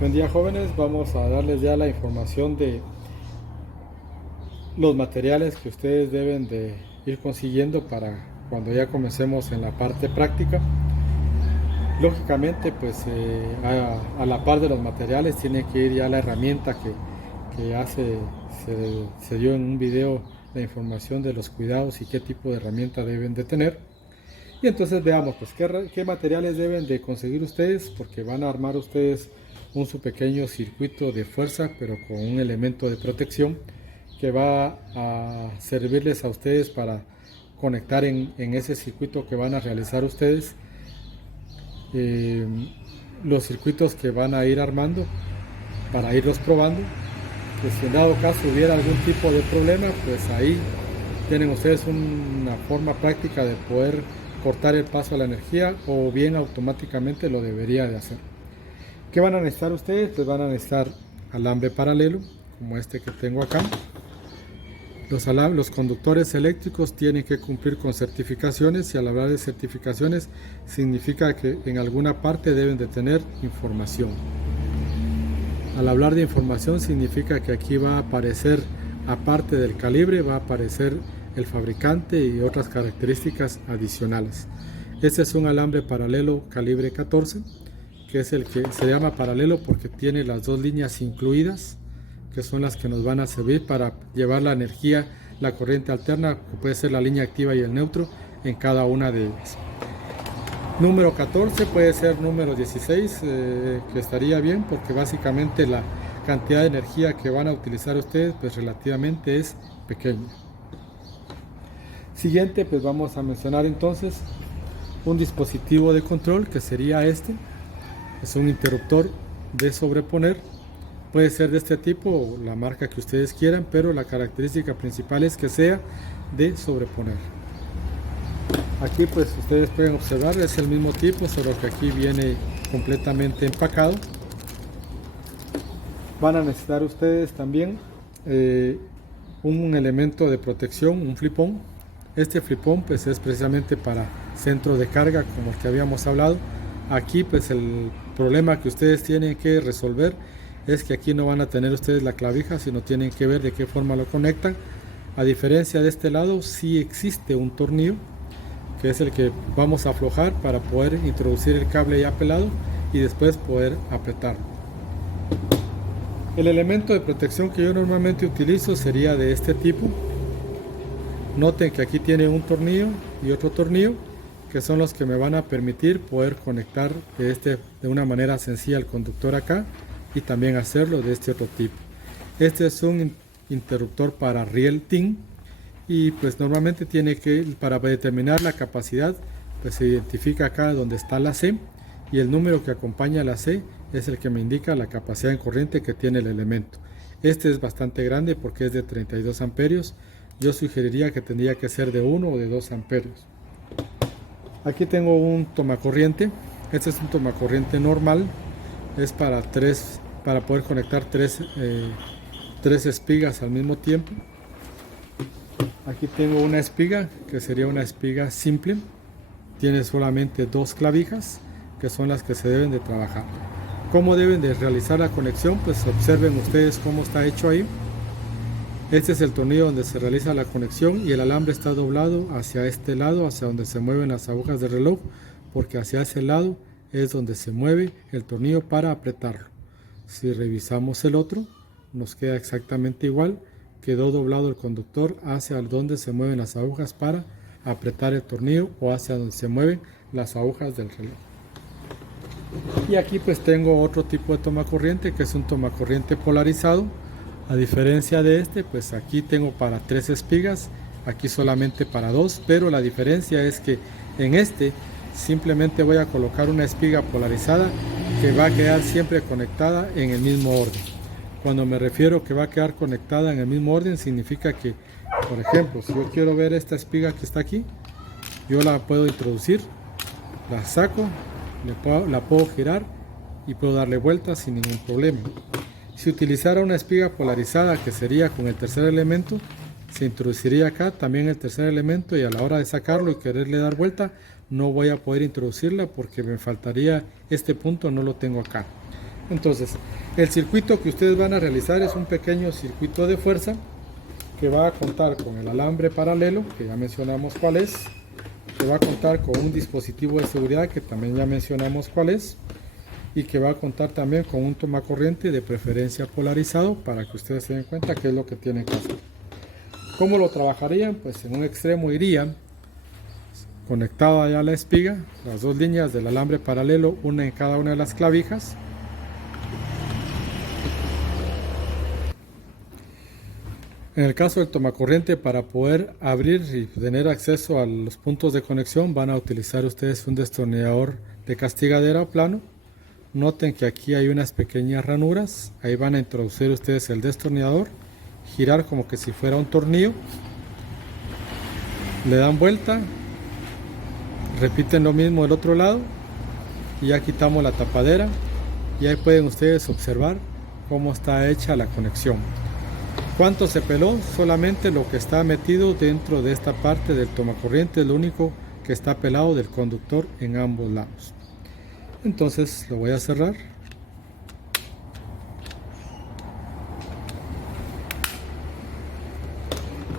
Buen día, jóvenes, vamos a darles ya la información de los materiales que ustedes deben de ir consiguiendo para cuando ya comencemos en la parte práctica. Lógicamente, pues a la par de los materiales tiene que ir ya la herramienta que ya se dio en un video, la información de los cuidados y qué tipo de herramienta deben de tener. Y entonces veamos pues qué materiales deben de conseguir ustedes, porque van a armar ustedes su pequeño circuito de fuerza, pero con un elemento de protección que va a servirles a ustedes para conectar en ese circuito que van a realizar ustedes, eh, los circuitos que van a ir armando para irlos probando. Que si en dado caso hubiera algún tipo de problema, pues ahí tienen ustedes una forma práctica de poder cortar el paso a la energía, o bien automáticamente lo debería de hacer. ¿Qué van a necesitar ustedes? Pues van a necesitar alambre paralelo, como este que tengo acá. Los conductores eléctricos tienen que cumplir con certificaciones, y al hablar de certificaciones significa que en alguna parte deben de tener información. Al hablar de información significa que aquí va a aparecer, aparte del calibre, va a aparecer el fabricante y otras características adicionales. Este es un alambre paralelo calibre 14, que es el que se llama paralelo porque tiene las dos líneas incluidas, que son las que nos van a servir para llevar la energía, la corriente alterna, que puede ser la línea activa y el neutro, en cada una de ellas. Número 14 puede ser número 16, que estaría bien, porque básicamente la cantidad de energía que van a utilizar ustedes pues relativamente es pequeña. Siguiente, pues vamos a mencionar entonces un dispositivo de control, que sería este. Es un interruptor de sobreponer. Puede ser de este tipo o la marca que ustedes quieran, pero la característica principal es que sea de sobreponer. Aquí pues ustedes pueden observar, es el mismo tipo, solo que aquí viene completamente empacado. Van a necesitar ustedes también un elemento de protección, un flipón. Este flipón pues es precisamente para centro de carga, como el que habíamos hablado. Aquí pues el problema que ustedes tienen que resolver es que aquí no van a tener ustedes la clavija, sino tienen que ver de qué forma lo conectan. A diferencia de este lado, sí existe un tornillo, que es el que vamos a aflojar para poder introducir el cable ya pelado y después poder apretarlo. El elemento de protección que yo normalmente utilizo sería de este tipo. Noten que aquí tiene un tornillo y otro tornillo, que son los que me van a permitir poder conectar de una manera sencilla el conductor acá, y también hacerlo de este otro tipo. Este es un interruptor para riel TIN, y pues normalmente tiene que, para determinar la capacidad, pues se identifica acá donde está la C, y el número que acompaña a la C es el que me indica la capacidad en corriente que tiene el elemento. Este es bastante grande porque es de 32 amperios. Yo sugeriría que tendría que ser de 1 o de 2 amperios. Aquí tengo un tomacorriente. Este es un tomacorriente normal. Es para poder conectar tres espigas al mismo tiempo. Aquí tengo una espiga que sería una espiga simple. Tiene solamente dos clavijas, que son las que se deben de trabajar. ¿Cómo deben de realizar la conexión? Pues observen ustedes cómo está hecho ahí. Este es el tornillo donde se realiza la conexión, y el alambre está doblado hacia este lado, hacia donde se mueven las agujas del reloj, porque hacia ese lado es donde se mueve el tornillo para apretarlo. Si revisamos el otro, nos queda exactamente igual. Quedó doblado el conductor hacia donde se mueven las agujas para apretar el tornillo, o hacia donde se mueven las agujas del reloj. Y aquí pues tengo otro tipo de tomacorriente, que es un tomacorriente polarizado. A diferencia de este, pues aquí tengo para 3 espigas, aquí solamente para 2, pero la diferencia es que en este simplemente voy a colocar una espiga polarizada que va a quedar siempre conectada en el mismo orden. Cuando me refiero que va a quedar conectada en el mismo orden, significa que, por ejemplo, si yo quiero ver esta espiga que está aquí, yo la puedo introducir, la saco, la puedo girar y puedo darle vueltas sin ningún problema. Si utilizara una espiga polarizada, que sería con el tercer elemento, se introduciría acá también el tercer elemento, y a la hora de sacarlo y quererle dar vuelta, no voy a poder introducirla porque me faltaría este punto, no lo tengo acá. Entonces, el circuito que ustedes van a realizar es un pequeño circuito de fuerza que va a contar con el alambre paralelo, que ya mencionamos cuál es, que va a contar con un dispositivo de seguridad, que también ya mencionamos cuál es, y que va a contar también con un tomacorriente de preferencia polarizado, para que ustedes se den cuenta qué es lo que tienen que hacer. ¿Cómo lo trabajarían? Pues en un extremo iría conectada ya a la espiga, las dos líneas del alambre paralelo, una en cada una de las clavijas. En el caso del tomacorriente, para poder abrir y tener acceso a los puntos de conexión, van a utilizar ustedes un destornillador de castigadera plano. Noten que aquí hay unas pequeñas ranuras, ahí van a introducir ustedes el destornillador, girar como que si fuera un tornillo, le dan vuelta, repiten lo mismo del otro lado y ya quitamos la tapadera y ahí pueden ustedes observar cómo está hecha la conexión. ¿Cuánto se peló? Solamente lo que está metido dentro de esta parte del tomacorriente es lo único que está pelado del conductor en ambos lados. Entonces lo voy a cerrar.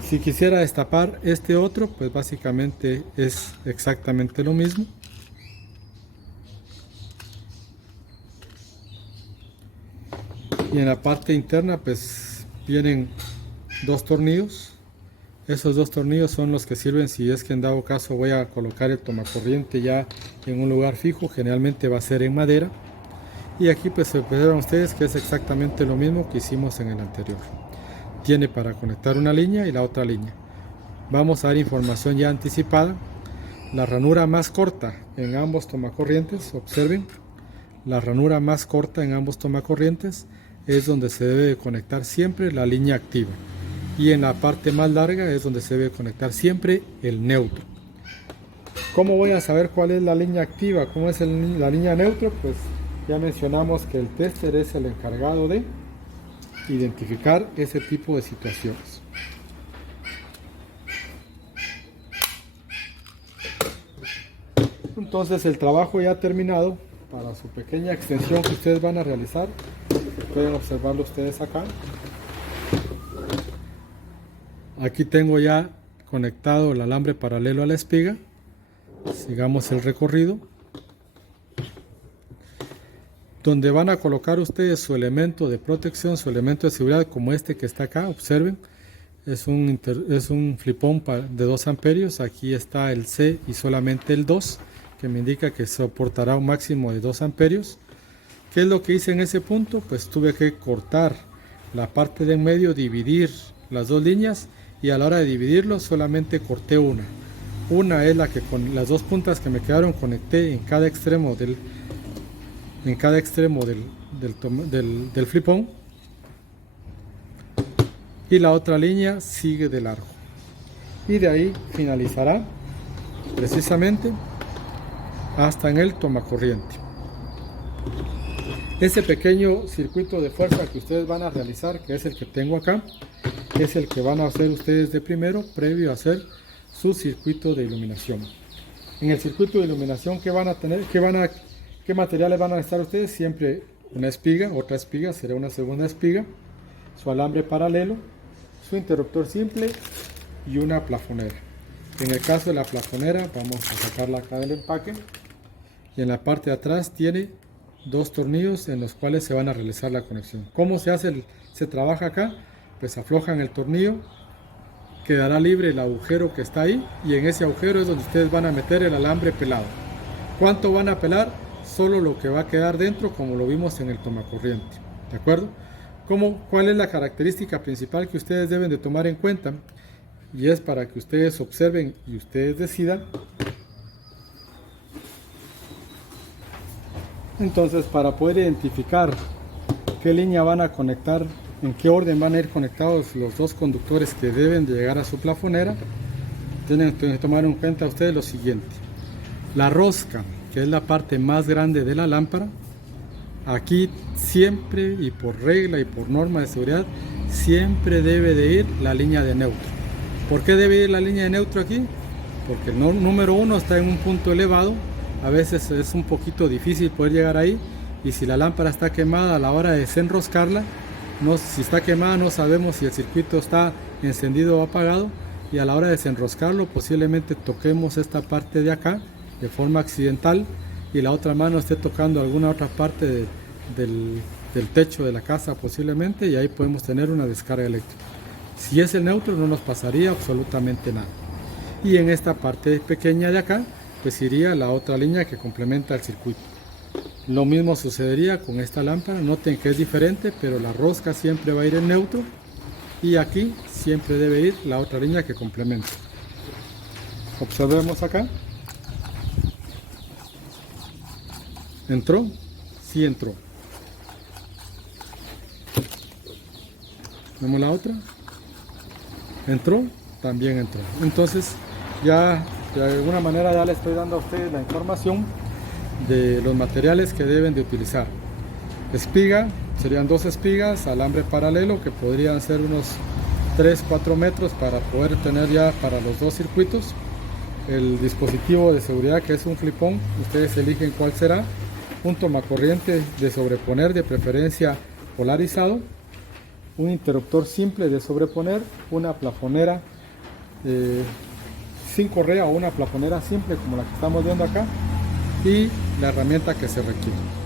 Si quisiera destapar este otro, pues básicamente es exactamente lo mismo. Y en la parte interna pues vienen dos tornillos. Esos dos tornillos son los que sirven si es que en dado caso voy a colocar el tomacorriente ya en un lugar fijo. Generalmente va a ser en madera. Y aquí pues observan ustedes que es exactamente lo mismo que hicimos en el anterior. Tiene para conectar una línea y la otra línea. Vamos a ver información ya anticipada. La ranura más corta en ambos tomacorrientes, observen, la ranura más corta en ambos tomacorrientes es donde se debe conectar siempre la línea activa, y en la parte más larga es donde se debe conectar siempre el neutro. ¿Cómo voy a saber cuál es la línea activa? ¿Cómo es la línea neutro? Pues ya mencionamos que el tester es el encargado de identificar ese tipo de situaciones. Entonces el trabajo ya terminado. Para su pequeña extensión que ustedes van a realizar, pueden observarlo ustedes acá. Aquí tengo ya conectado el alambre paralelo a la espiga. Sigamos el recorrido. Donde van a colocar ustedes su elemento de protección, su elemento de seguridad, como este que está acá, observen, es un flipón de 2 amperios, aquí está el C y solamente el 2, que me indica que soportará un máximo de 2 amperios. ¿Qué es lo que hice en ese punto? Pues tuve que cortar la parte de en medio, dividir las dos líneas, y a la hora de dividirlo solamente corté una. Una es la que con las dos puntas que me quedaron conecté en cada extremo del flipón, y la otra línea sigue de largo y de ahí finalizará precisamente hasta en el tomacorriente. Ese pequeño circuito de fuerza que ustedes van a realizar, que es el que tengo acá, es el que van a hacer ustedes de primero, previo a hacer su circuito de iluminación. En el circuito de iluminación, ¿qué van a tener? ¿Qué materiales van a necesitar ustedes? Siempre una espiga, otra espiga, será una segunda espiga, su alambre paralelo, su interruptor simple y una plafonera. En el caso de la plafonera, vamos a sacarla acá del empaque, y en la parte de atrás tiene dos tornillos en los cuales se van a realizar la conexión. ¿Cómo se trabaja acá? Pues aflojan el tornillo, quedará libre el agujero que está ahí, y en ese agujero es donde ustedes van a meter el alambre pelado. ¿Cuánto van a pelar? Solo lo que va a quedar dentro, como lo vimos en el tomacorriente, ¿de acuerdo? ¿Cuál es la característica principal que ustedes deben de tomar en cuenta? Y es para que ustedes observen y ustedes decidan. Entonces, para poder identificar qué línea van a conectar, en qué orden van a ir conectados los dos conductores que deben de llegar a su plafonera, tienen que tomar en cuenta ustedes lo siguiente. La rosca, que es la parte más grande de la lámpara, aquí siempre, y por regla y por norma de seguridad, siempre debe de ir la línea de neutro. ¿Por qué debe ir la línea de neutro aquí? Porque el número 1 está en un punto elevado, a veces es un poquito difícil poder llegar ahí, y si la lámpara está quemada a la hora de desenroscarla, si está quemada no sabemos si el circuito está encendido o apagado, y a la hora de desenroscarlo posiblemente toquemos esta parte de acá de forma accidental y la otra mano esté tocando alguna otra parte del techo de la casa posiblemente, y ahí podemos tener una descarga eléctrica. Si es el neutro no nos pasaría absolutamente nada. Y en esta parte pequeña de acá pues iría la otra línea que complementa el circuito. Lo mismo sucedería con esta lámpara. Noten que es diferente, pero la rosca siempre va a ir en neutro y aquí siempre debe ir la otra línea que complementa. Observemos acá. ¿Entró? Sí entró. Vemos la otra. ¿Entró? También entró. Entonces ya de alguna manera ya le estoy dando a ustedes la información de los materiales que deben de utilizar. Espiga, serían 2 espigas, alambre paralelo que podrían ser unos 3-4 metros para poder tener ya para los 2 circuitos. El dispositivo de seguridad, que es un flipón, ustedes eligen cuál será. Un tomacorriente de sobreponer, de preferencia polarizado. Un interruptor simple de sobreponer, una plafonera sin correa o una plafonera simple como la que estamos viendo acá, y la herramienta que se requiere.